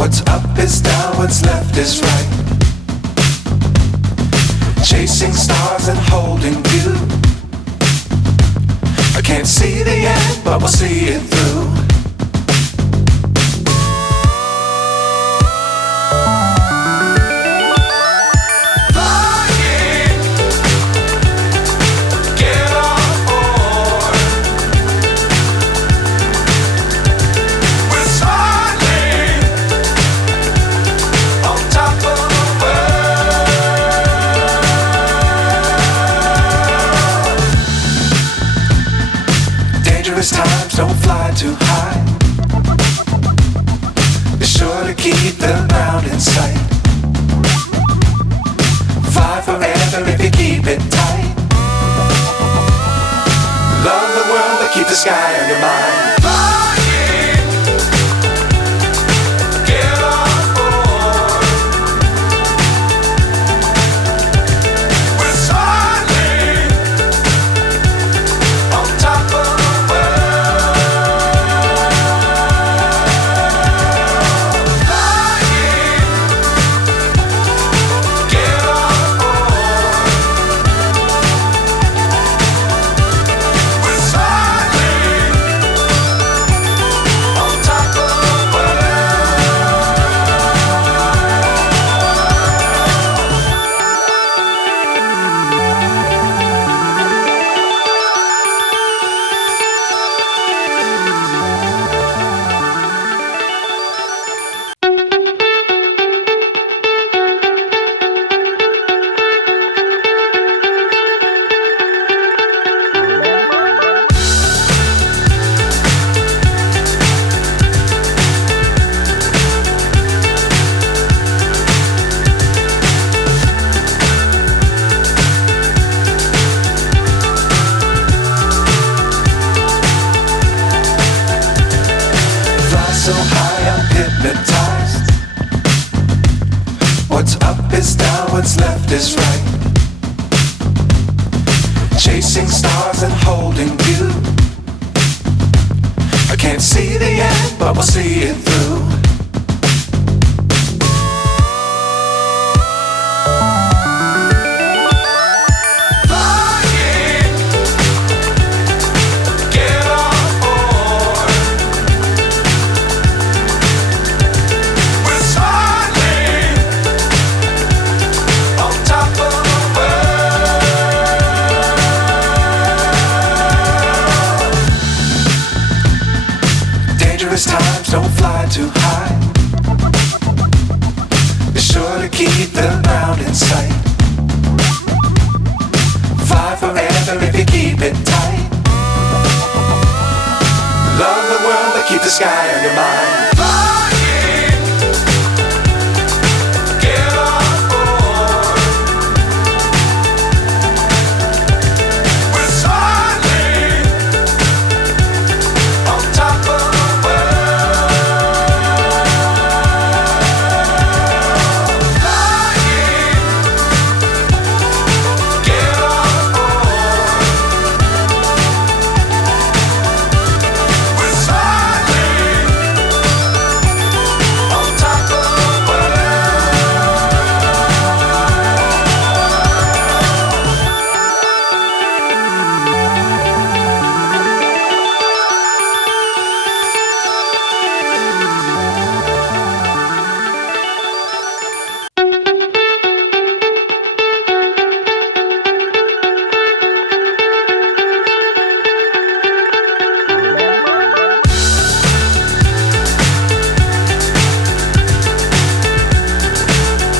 What's up is down, what's left is right. Chasing stars and holding you. I can't see the end, but we'll see it through. Times don't fly too high. Be sure to keep the ground in sight. Fly forever if you keep it tight. Love the world but keep the sky on your mind. So high I'm hypnotized. What's up is down, what's left is right. Chasing stars and holding you. I can't see the end, but we'll see it through. Times don't fly too high. Be sure to keep the ground in sight. Fly forever if you keep it tight. Love the world but keep the sky on your mind.